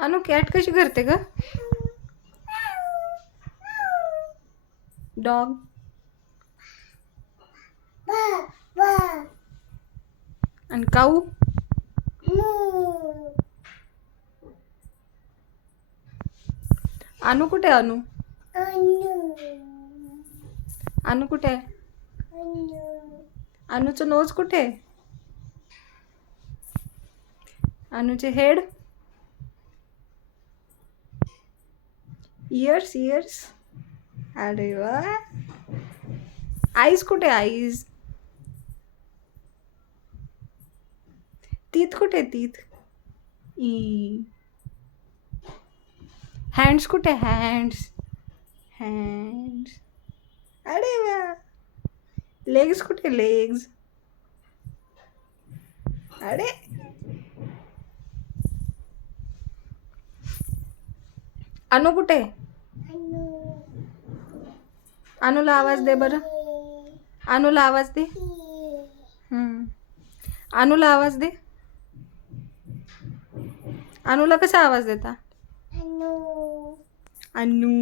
अनु कॅट कशी करते ग? डॉग आणि काऊ? अनु कुठे आहे? अनु कुठे आहे? अनुचं नोज कुठे आहे? अनुचे हेड, इयर्स. अरे वा. आईज कुठे? आईज, तीत कुठे? तीत. ई. हँड्स कुठे? हँड्स. अरे वा. लेग्स कुठे? लेग्स. अरे. अनु कुठे? अनुला आवाज दे बरं. अनुला आवाज दे. अनुला आवाज दे. अनुला कसा आवाज देता? अनु.